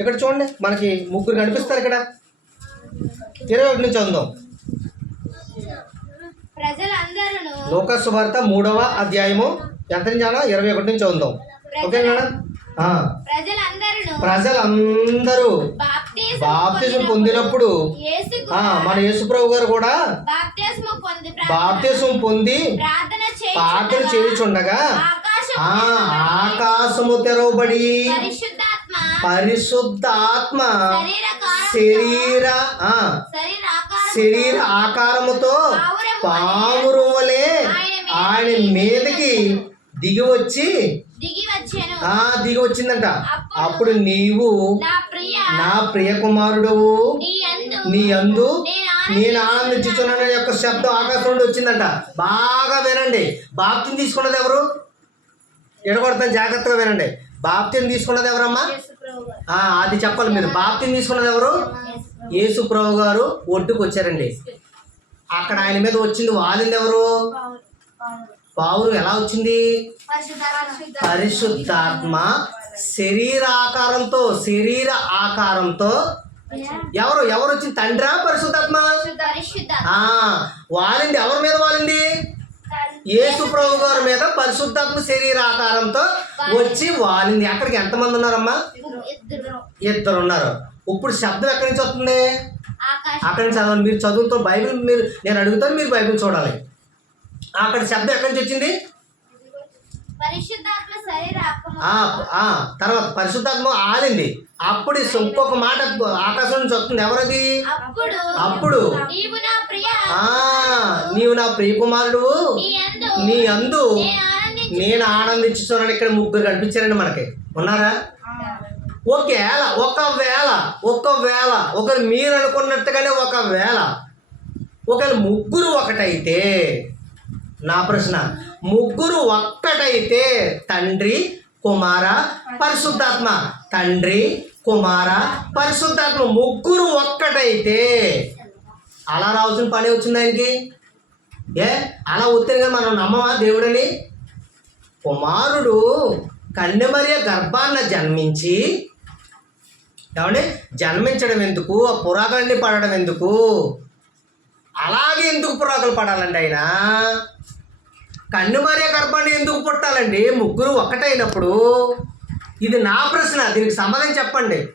ఇక్కడ చూడండి, మనకి ముగ్గురు కనిపిస్తారు ఇక్కడ. 21 నుంచి చదువుదాం. లూకా సువార్త 3వ అధ్యాయము ఎంత నుంచి 21 నుంచి చదువుదాం. Okay madam. ప్రజలందరూ బాప్తిజం పొందినప్పుడు మన యేసుప్రభు గారు కూడా బాప్తిజం పొంది ప్రార్థన చేయుచుండగా ఆకాశము తెరవబడి పరిశుద్ధాత్మ శరీర ఆకారముతో పావురం వలె ఆయన మీదకి దిగి వచ్చిందంట. అప్పుడు నీవు నా ప్రియ కుమారుడు నీ యందు నేను ఆనందించుచున్నాను యొక్క శబ్దం ఆకాశం నుండి వచ్చిందంట. బాగా వినండి. బాప్తిని తీసుకున్నది ఎవరు? ఎడగొడతాను, జాగ్రత్తగా వినండి. బాప్తిని తీసుకున్నది ఎవరమ్మా? అది చెప్పాలి మీరు. బాప్తిని తీసుకున్నది ఎవరు? యేసు ప్రభు గారు ఒడ్డుకు వచ్చారండి. అక్కడ ఆయన మీద వచ్చింది, వాలింది ఎవరు? పావురం. ఎలా వచ్చింది? పరిశుద్ధాత్మ శరీర ఆకారంతో ఎవరు వచ్చింది? తండ్రా పరిశుద్ధాత్మ? వాలింది ఎవరి మీద? వాలింది యేసు ప్రభు గారి మీద పరిశుద్ధాత్మ శరీర ఆకారంతో వచ్చి వాలింది. అక్కడికి ఎంతమంది ఉన్నారమ్మా? 2 ఉన్నారు. ఇప్పుడు శబ్దం ఎక్కడి నుంచి వస్తుంది? అక్కడి నుంచి చదవండి. మీరు చదువుతో బైబిల్ నేను అడుగుతాను, మీరు బైబిల్ చూడాలి. అక్కడ శబ్దం ఎక్కడి నుంచి వచ్చింది? తర్వాత పరిశుద్ధాత్మ ఆలింది. అప్పుడు ఇంకొక మాట ఆకాశం నుంచి వస్తుంది. ఎవరది? అప్పుడు నీవు నా ప్రియ కుమారుడు నీ యందు నేను ఆనందించుతున్నాను. ఇక్కడ ముగ్గురు కనిపించారండి మనకి. ఉన్నారా? ఒకవేళ మీరు అనుకున్నట్టుగానే ఒకవేళ ముగ్గురు ఒకటైతే, నా ప్రశ్న, ముగ్గురు ఒక్కటైతే తండ్రి కుమార పరిశుద్ధాత్మ, తండ్రి కుమార పరిశుద్ధాత్మ ముగ్గురు ఒక్కటైతే అలా రావాల్సిన పని వచ్చింది ఆయనకి. అలా వస్తే కదా మనం నమ్మమా దేవుడని? కుమారుడు కన్యమరియ గర్భాన్న జన్మించి జన్మించడం ఎందుకు? ఆ పురాకాన్ని పడడం ఎందుకు? అలాగే ఎందుకు పురాకులు పడాలండి? ఆయన కన్యమరియ గర్భాన్ని ఎందుకు పుట్టాలండి ముగ్గురు ఒక్కటైనప్పుడు? ఇది నా ప్రశ్న. దీనికి సమాధానం చెప్పండి.